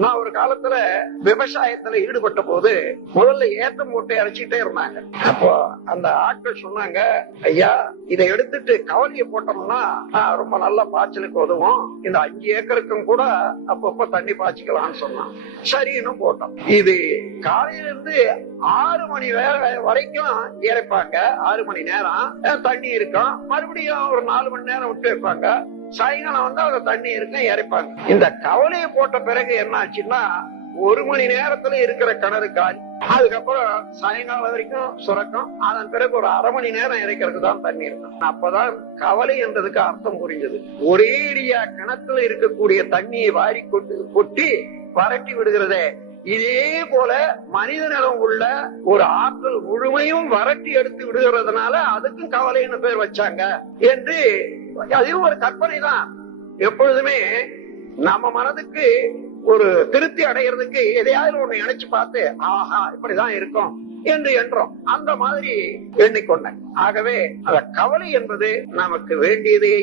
நான் ஒரு காலத்துல விவசாயத்துல ஈடுபட்ட போது முதல்ல ஏத்த மூட்டை அரைச்சிட்டே இருந்தாங்க. அப்போ அந்த ஆட்கள் சொன்னாங்க, ஐயா இதை எடுத்துட்டு கவலையை போட்டோம்னா ரொம்ப நல்ல பாய்ச்சலுக்கு உதவும், இந்த 5 ஏக்கருக்கும் கூட அப்பப்ப தண்ணி பாய்ச்சிக்கலாம்னு சொன்னான். சரின்னு போட்டோம். இது காலையில இருந்து 6 மணி வரைக்கும் இறைப்பாங்க. 6 மணி நேரம் தண்ணி இருக்கும். மறுபடியும் ஒரு 4 மணி நேரம் விட்டு வைப்பாங்க. சாயங்காலம் வந்து அந்த தண்ணி இருக்கும், இறைப்பாங்க. இந்த கவலையை போட்ட பிறகு என்ன ஆச்சுன்னா 1 மணி நேரத்துல இருக்கிற கிணறு காலி. அதுக்கப்புறம் சாயங்காலம் வரைக்கும் சுரக்கும். அதன் பிறகு ஒரு 1/2 மணி நேரம் இறைக்கிறதுக்கு தான் தண்ணி இருக்கும். அப்பதான் கவலை என்றதுக்கு அர்த்தம் புரிஞ்சது. ஒரேடியா கிணத்துல இருக்கக்கூடிய தண்ணியை வாரி கொட்டி வறட்டி விடுகிறதே, இதே போல மனித நிலம் உள்ள ஒரு ஆற்றல் முழுமையும் வறட்டி எடுத்து விடுகிறதுனால அதுக்கும் கவலைன்னு பேர் வச்சாங்க என்று அதுவும் ஒரு கற்பனை தான். எப்பொழுதுமே நம்ம மனதுக்கு ஒரு திருப்தி அடைகிறதுக்கு எதையாவது ஒண்ணு நினைச்சு பார்த்து ஆஹா இப்படிதான் இருக்கும் என்று என்றோம். அந்த மாதிரி எண்ணிக்கொண்டேன். ஆகவே அந்த கவலை என்பது நமக்கு வேண்டியதே